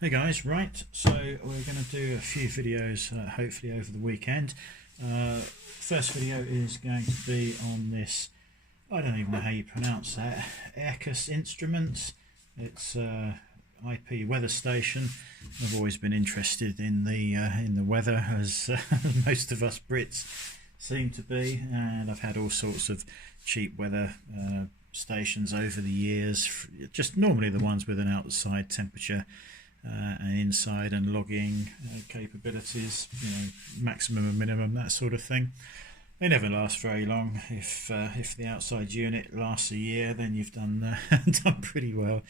Hey guys, right, so we're going to do a few videos hopefully over the weekend. First video is going to be on this, I don't even know how you pronounce that, Aercus instruments. It's IP weather station. I've always been interested in the weather, as most of us Brits seem to be, and I've had all sorts of cheap weather stations over the years, just normally the ones with an outside temperature and inside and logging capabilities, you know, maximum and minimum, that sort of thing. They never last very long. If the outside unit lasts a year, then you've done done pretty well.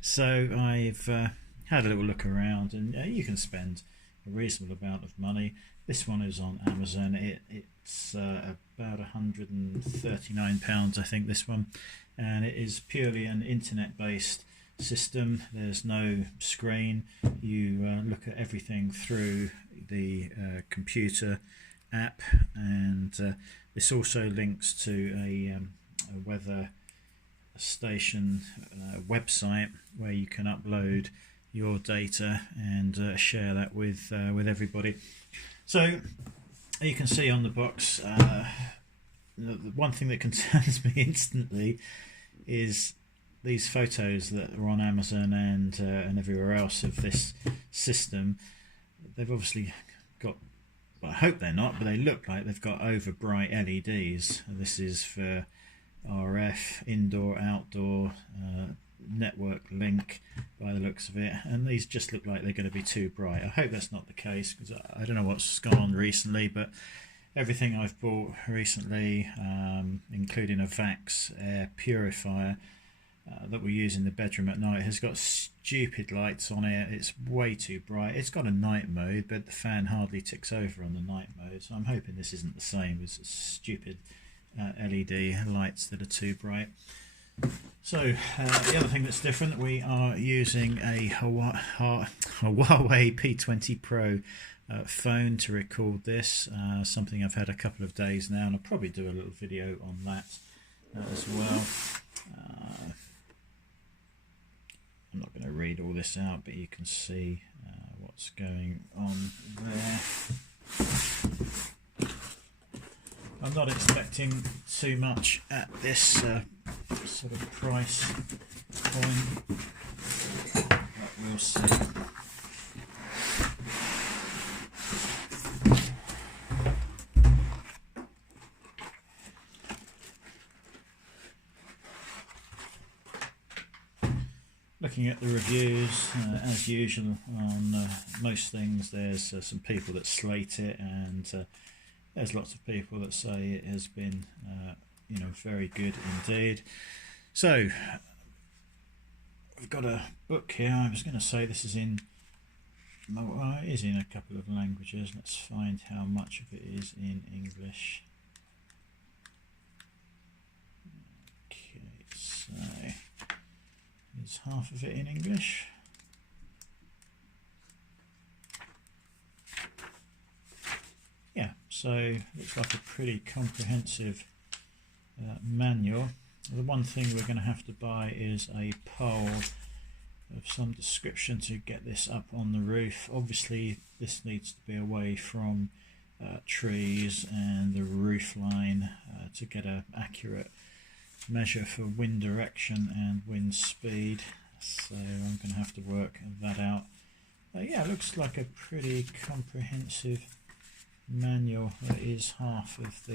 So I've had a little look around, and you can spend a reasonable amount of money. This one is on Amazon. It's about £139, I think, this one, and it is purely an internet-based system. There's no screen. You look at everything through the computer app, and this also links to a weather station website where you can upload your data and share that with everybody. So you can see on the box, the one thing that concerns me instantly is these photos that are on Amazon and everywhere else of this system. They've obviously got, well, I hope they're not, but they look like they've got over bright LEDs. This is for RF, indoor, outdoor, network link by the looks of it, and these just look like they're going to be too bright. I hope that's not the case, because I don't know what's gone on recently, but everything I've bought recently, including a Vax air purifier, that we use in the bedroom at night, has got stupid lights on it. It's way too bright. It's got a night mode, but the fan hardly ticks over on the night mode, so I'm hoping this isn't the same as stupid LED lights that are too bright. So the other thing that's different, we are using a Huawei P20 Pro phone to record this, something I've had a couple of days now, and I'll probably do a little video on that as well. I'm not going to read all this out, but you can see what's going on there. I'm not expecting too much at this sort of price point, but we'll see. Looking at the reviews, as usual on most things, there's some people that slate it, and there's lots of people that say it has been, you know, very good indeed. So I've got a book here. I was going to say this is in, well, it is in a couple of languages. Let's find how much of it is in English. Okay, so is half of it in English? Yeah, so looks like a pretty comprehensive manual. The one thing we're going to have to buy is a pole of some description to get this up on the roof. Obviously this needs to be away from trees and the roof line to get an accurate measure for wind direction and wind speed, so I'm going to have to work that out. Yeah, it looks like a pretty comprehensive manual. That is half of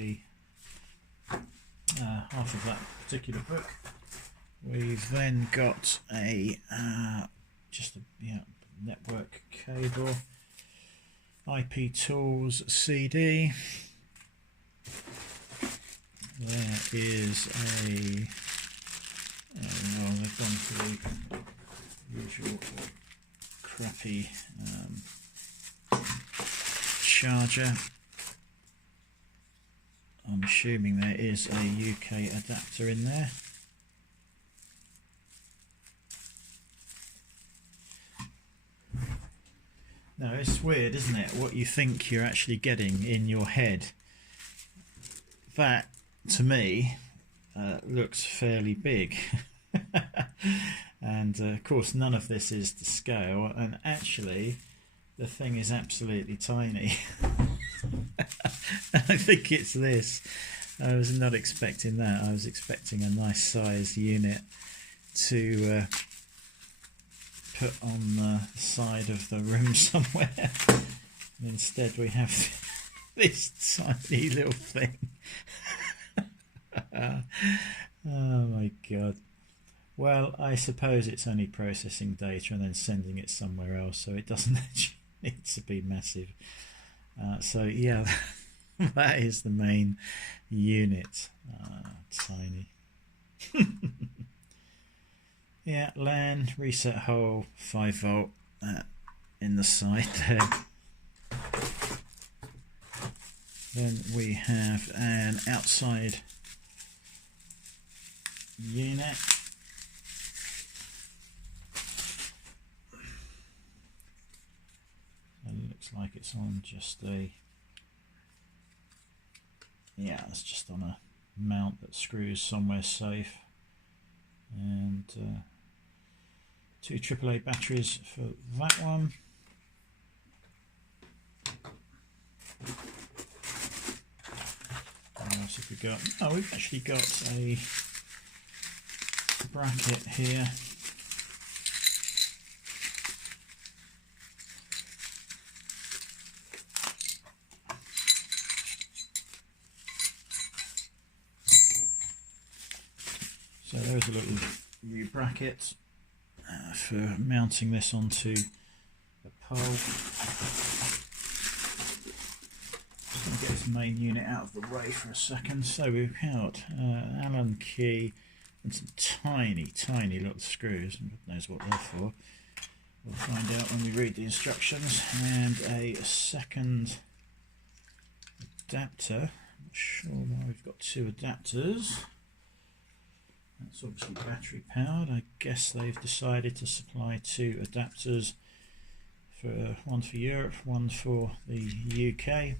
that particular book. We've then got a just a network cable, IP Tools CD. There is a, well, they've gone for the usual crappy charger. I'm assuming there is a UK adapter in there. Now it's weird, isn't it, what you think you're actually getting in your head. That, to me, looks fairly big. And of course none of this is to scale, and actually the thing is absolutely tiny. I think it's this. I was not expecting that. I was expecting a nice sized unit to put on the side of the room somewhere. And instead we have this tiny little thing. Oh my god. Well, I suppose it's only processing data and then sending it somewhere else, so it doesn't actually need to be massive. So yeah, that is the main unit. Tiny. Yeah, LAN, reset hole, 5 volt in the side there. Then we have an outside unit. And it looks like it's on just a, yeah, it's just on a mount that screws somewhere safe. And 2 AAA batteries for that one. What else have we got? Oh, we've actually got a bracket here. So there's a little new bracket for mounting this onto the pole. Just going to get this main unit out of the way for a second. So we've got Allen key and some tiny little screws, and God knows what they're for. We'll find out when we read the instructions. And a second adapter. I'm not sure why we've got 2 adapters. That's obviously battery powered. I guess they've decided to supply 2 adapters, for one for Europe, one for the UK.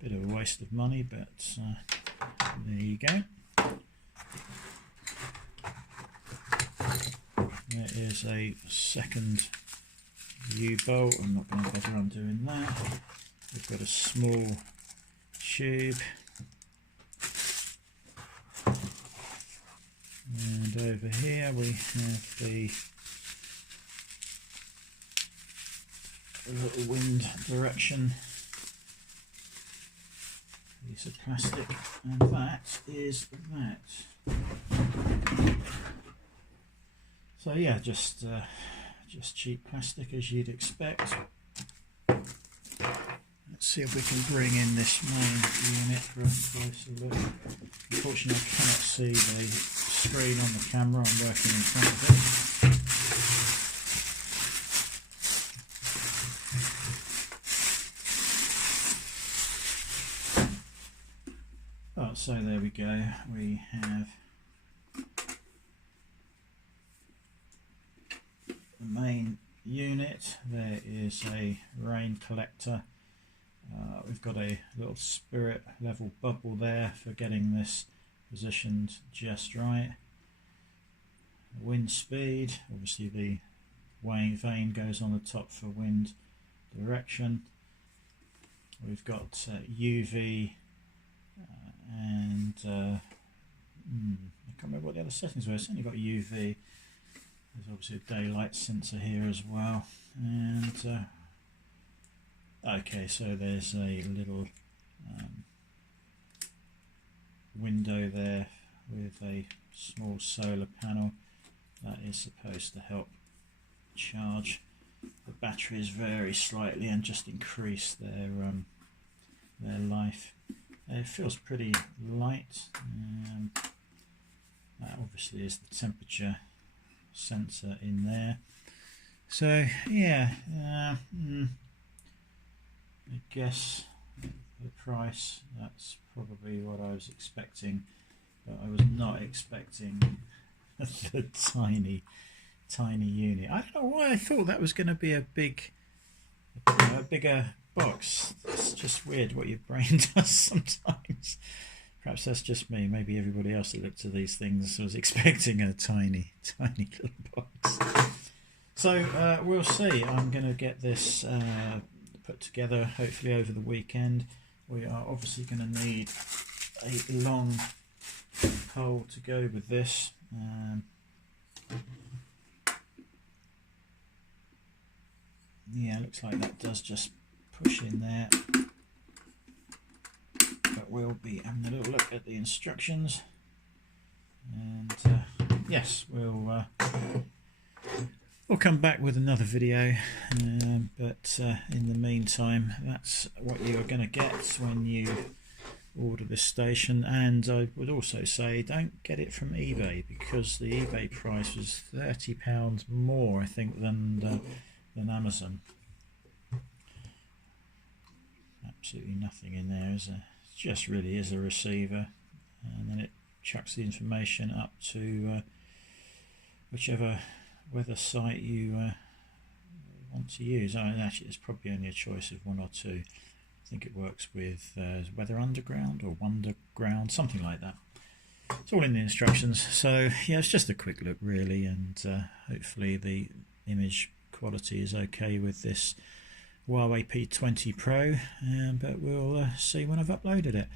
Bit of a waste of money, but there you go. There is a second U-bolt. I'm not going to bother undoing that. We've got a small tube. And over here we have the little wind direction piece of plastic, and that is that. So yeah, just cheap plastic as you'd expect. Let's see if we can bring in this main unit for a closer look. Unfortunately I cannot see the screen on the camera, I'm working in front of it. Oh, so there we go, we have the main unit. There is a rain collector. We've got a little spirit level bubble there for getting this positioned just right. Wind speed, obviously the vane goes on the top for wind direction. We've got UV and I can't remember what the other settings were. It's only got UV. There's obviously a daylight sensor here as well, and okay, so there's a little window there with a small solar panel that is supposed to help charge the batteries very slightly and just increase their life. It feels pretty light. That obviously is the temperature sensor in there. So yeah, I guess the price, that's probably what I was expecting, but I was not expecting the tiny unit. I don't know why I thought that was going to be a bigger box. It's just weird what your brain does sometimes. Perhaps that's just me. Maybe everybody else that looked at these things was expecting a tiny, tiny little box. So we'll see. I'm going to get this put together hopefully over the weekend. We are obviously going to need a long hole to go with this. Yeah, looks like that does just push in there. But we'll be having a little look at the instructions, and yes, we'll come back with another video, but in the meantime, that's what you're going to get when you order this station. And I would also say don't get it from eBay, because the eBay price was £30 more, I think, than Amazon. Absolutely nothing in there, is there? It just really is a receiver, and then it chucks the information up to whichever weather site you want to use. Actually, there's probably only a choice of one or two. I think it works with Weather Underground or Wonderground, something like that. It's all in the instructions. So yeah, it's just a quick look really, and hopefully the image quality is okay with this Huawei P20 Pro, but we'll see when I've uploaded it.